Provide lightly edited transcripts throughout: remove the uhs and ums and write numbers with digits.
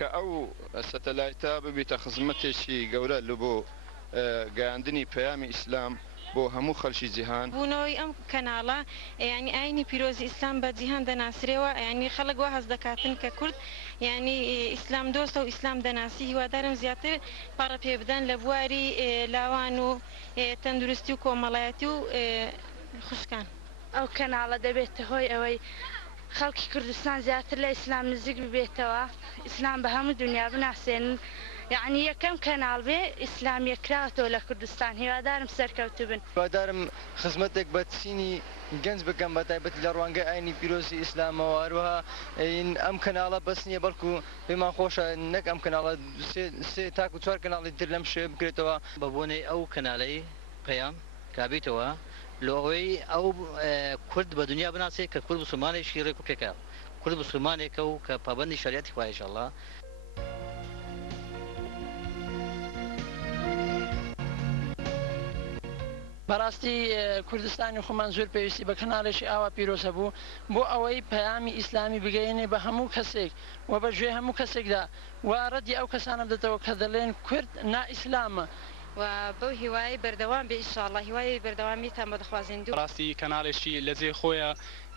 کە ئەو سەتەلایتە ببیتە خزمەتێکی گەورە لە بۆ گەیاندنی پەیامی ئیسلام بۆ هەموو خەڵکی جیهان. بوونەوەی ئەم کەناڵە ینی ئاینی پیرۆزی ئیسلام بە جیهان دەناسرێەوە، ینی خەڵک وا هەز دەکاتن کە کورد ینی ئیسلام دۆستە و ئیسلام دەناسی. هیوادارم زیاتر پەڕە پێ بدەن لە بواری لاوان و تەندروستی و کۆمەڵایەتی و خوشکان. ئەو کەناڵە دەبێتە هۆی ئەوەی خەڵکی کوردستان زیاتر لە ئیسلام نزیک ببێتەوە، ئیسلام بە هەموو دنیا بناسێنن. یعنی یەکەم کەناڵ بێ ئیسلام یەکراوەتەوە لە کوردستان. هیوادارم سەرکەوتو بن. هیوادارم خزمەتێک بە چینی گەنج بکەم بە تایبەتی لە ڕوانگەی ئاینی پیرۆزی ئیسلامەوە. هەروەها ئەم کەناڵە بەس نییە بەڵکو پێمان خۆشە نەک ئەم کەناڵە سێ تاکو چوار کەناڵی تر لەم شێ بکرێتەوە. بە بۆنەی ئەو کەناڵەی پەیام کابێتەوە لەوەی ئەو کورد بە دنیا بناسێت کە کورد مسلمانێکی ڕێکوکێکە، کورد مسلمانێکە و کە پابەندی شریعەتی خوا ئینشاءالله. بەڕاستی کوردستانی خۆمان زۆر پێویستی بە کەناڵێکی ئاوا پیرۆزە بوو بۆ ئەوەی پەیامی ئیسلامی بگەێنێ بە هەموو کەسێک و بە ژێ هەموو کەسێکدا و ڕەدی ئەو کەسانە بدەتەوە کە دەڵێن کورد نائیسلامە. و بەو هیوای بەردەوام بێ ئینشاءالله، هیوای بەردەوامیتان بە دەخوازیند. ڕاستی کەناڵێکی لە جێ خۆیە،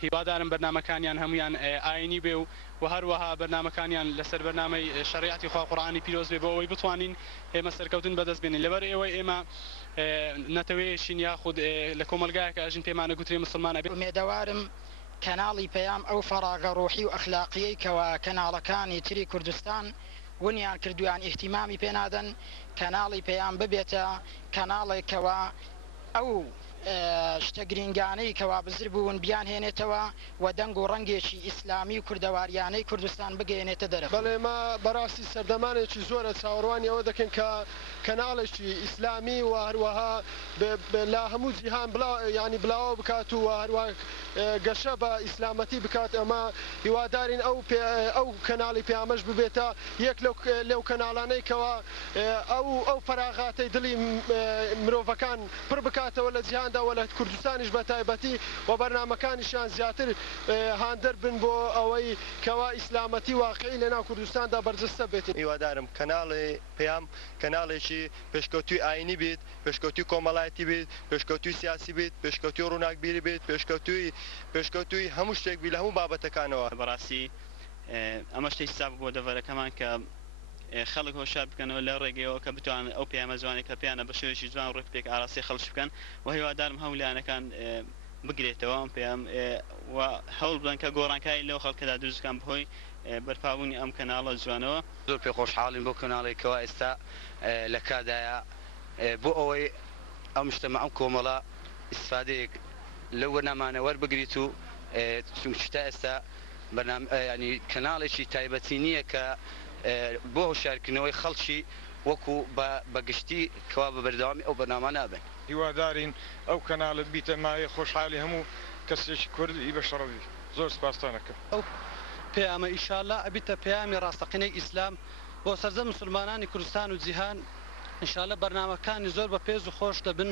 هیوادارم بەرنامەکانیان هەمویان ئاینی بێ و هەروەها بەرنامەکانیان لەسەر بەرنامەی شریعەتی خوا قورئانی پیرۆز بێ بۆ ئەوەی بتوانین ئێمە سەرکەوتن بەدەست بێنین. لەبەر ئێوەی ئێمە نەتەوەیەشین یاخود لە کۆمەلگایەکە ئەژین پێمانە گوترێ مسلمانە بێ. ئومێدەوارم کەناڵی پەیام ئەو فەراغە ڕۆحی و ئەخلاقیەی کەوا کەناڵەکانی تری کوردستان ونیان کردویان ئیحتیمامی پێنادەن، کەناڵی پەیام ببێتە کەناڵێکەوە ئەو شتە گرنگانەی کەوا بزر بوون بیان هێنێتەوە و دەنگ و ڕەنگێکی ئیسلامی و کوردەواریانەی کوردستان بگەێنێتە دەرەوە. بەڵێ ما بەڕاستی سەردەمانێکی زۆرە چاوەڕوانی ئەوە دەکەن کە کەناڵێکی ئیسلامی و هەروەها لە هەموو جیهان ینی بڵاوە بکات و هەروە گەشە بە ئیسلامەتی بکات. ئەمە هیوادارین ئەو کەناڵی پەیامەش ببێتە یەک لەو کەناڵانەی کەوا ئەو فەراغاتەی دڵی مرۆڤەکان پڕ بکاتەوە لە جیهاندا و لە کوردستانیش بە تایبەتی و بەرنامەکانیشیان زیاتر هاندەر بن بۆ ئەوەی کەوا ئیسلامەتی واقعی لەناو کوردستاندا بەرجەستە بێتین. هیوادارم کەناڵی پەیام کەناڵێکی پێشکەوتوی ئاینی بێت، پێشکەوتوی کۆمەڵایەتی بێت، پێشکەوتوی سیاسی بێت، پێشکەوتوی ڕووناکبیری بێت، پێشکەوتوی هەموو شتێک بی لە هەموو بابەتەکانەوە. بەڕاستی ئەمە شتێک ساب بۆ دەڤەرەکەمان کە خەڵک هۆشار بکەنەوە لە ڕێگەیەوە کە بتوان ئەو پەیامە جوانێک کە پێیانە بە شێوەیەکی جوان ڕێک پێک ئاراستی خەڵک بکەن و هیوادارم هەولیانەکان بگرێتەوە ئەم پەیام و هەوڵ بدەن کە گۆڕانکاری لەو خەڵکەدا دروستکان بهۆی بەرپابوونی ئەم کەناڵە جوانەوە. زۆر پێ خۆشحاڵین بۆ کەناڵێکەوە ئێستا لە کادایە بۆ ئەوەی ئەم شتەمە ئەم کۆمەڵە ئیسفادەیەک لەو وەرنامانە وەربگریت و چونکە ئێستا ینی کەناڵێکی تایبەتی نییە کە بۆ هۆشارکردنەوەی خەڵکی وەکو بەگشتی کەوا بە بەردەوامی ئەو بەرنامە نابن. هیوادارین ئەو کەناڵت بیتە مایە خۆشحالی هەموو کەسێکی کوردی بەشەڕەوی. زۆر سپاسانەکەم. ئەو پەیامە ئینشاءالله ئەبیتە پەیامی ڕاستەقینەی ئیسلام بۆ سەرجەم مسلمانانی کوردستان و جیهان. ئینشاءالله بەرنامەکانی زۆر بە پێز و خۆش دەبن.